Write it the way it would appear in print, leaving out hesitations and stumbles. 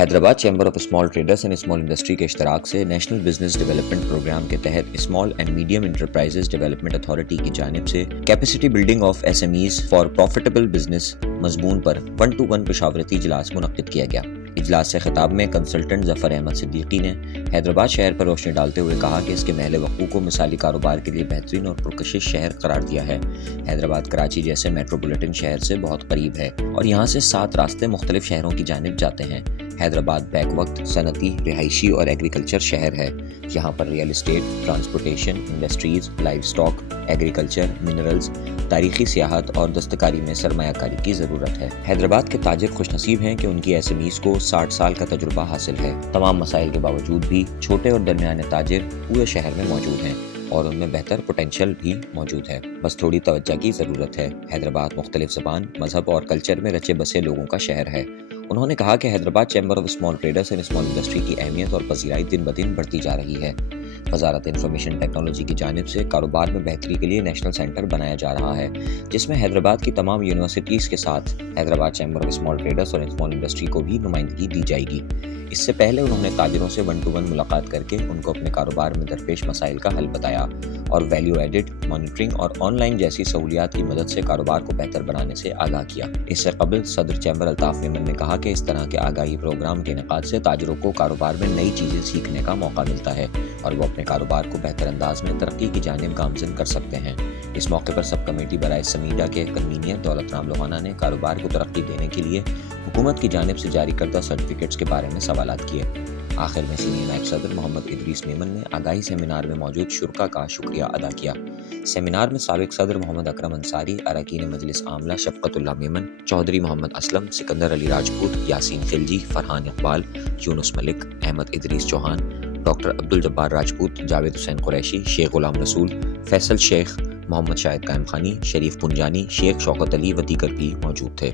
Hyderabad chamber of small traders and small industry کے اشتراک سے نیشنل بزنس ڈویلپمنٹ پروگرام کے تحت small and medium enterprises development authority کی جانب سے capacity building of SMEs for profitable business مضمون پر 1-to-1 مشاورتی اجلاس منعقد کیا گیا۔ اجلاس سے خطاب میں کنسلٹنٹ ظفر احمد صدیقی نے حیدرآباد شہر پر روشنی ڈالتے ہوئے کہا کہ اس کے محل وقوع کو مثالی کاروبار کے لیے بہترین اور پرکشش شہر قرار دیا ہے۔ حیدرآباد کراچی جیسے میٹروپولیٹن شہر سے بہت قریب ہے اور یہاں سے 7 راستے مختلف شہروں کی جانب جاتے ہیں۔ حیدرآباد بیک وقت صنعتی، رہائشی اور ایگریکلچر شہر ہے۔ یہاں پر real estate, transportation, industries, livestock, agriculture, minerals, تاریخی سیاحت اور دستکاری میں سرمایہ کاری کی ضرورت ہے۔ حیدرآباد کے تاجر خوش نصیب ہیں کہ ان کی SMEs کو 60 سال کا تجربہ حاصل ہے۔ تمام مسائل کے باوجود بھی چھوٹے اور درمیانے تاجر پورے شہر میں موجود ہیں اور ان میں بہتر پوٹینشل بھی موجود ہے، بس تھوڑی توجہ کی ضرورت ہے۔ حیدرآباد مختلف زبان، مذہب اور کلچر میں رچے بسے لوگوں کا شہر ہے۔ انہوں نے کہا کہ Hyderabad chamber of small traders and small industry کی اہمیت اور پذیرائی دن بدن بڑھتی جا رہی ہے۔ وزارت انفارمیشن ٹیکنالوجی کی جانب سے کاروبار میں بہتری کے لیے نیشنل سینٹر بنایا جا رہا ہے، جس میں حیدرآباد کی تمام یونیورسٹیز کے ساتھ Hyderabad chamber of small traders اور اسمال انڈسٹری کو بھی نمائندگی دی جائے گی۔ اس سے پہلے انہوں نے تاجروں سے 1-to-1 ملاقات کر کے ان کو اپنے کاروبار میں درپیش مسائل کا حل بتایا اور ویلیو ایڈڈ، مانیٹرنگ اور آن لائن جیسی سہولیات کی مدد سے کاروبار کو بہتر بنانے سے آگاہ کیا۔ اس سے قبل صدر چیمبر الطاف میمن نے کہا کہ اس طرح کے آگاہی پروگرام کے انعقاد سے تاجروں کو کاروبار میں نئی چیزیں سیکھنے کا موقع ملتا ہے اور وہ اپنے کاروبار کو بہتر انداز میں ترقی کی جانب گامزن کر سکتے ہیں۔ اس موقع پر سب کمیٹی برائے سمیڈا کے کنوینر دولت رام لوہانہ نے کاروبار کو ترقی دینے کے لیے حکومت کی جانب سے جاری کردہ سرٹیفکیٹس کے بارے میں سوالات کیے۔ آخر میں سینئر نائب صدر محمد ادریس میمن نے آگاہی سیمینار میں موجود شرکاء کا شکریہ ادا کیا۔ سیمینار میں سابق صدر محمد اکرم انصاری، اراکین مجلس عاملہ شفقت اللہ میمن، چودھری محمد اسلم، سکندر علی راجپوت، یاسین خلجی، فرحان اقبال، یونس ملک، احمد ادریس چوہان، ڈاکٹر عبدالجبار راجپوت، جاوید حسین قریشی، شیخ غلام رسول، فیصل شیخ، محمد شاہد قائم خانی، شریف پنجانی، شیخ شوکت علی و دیگر بھی موجود تھے۔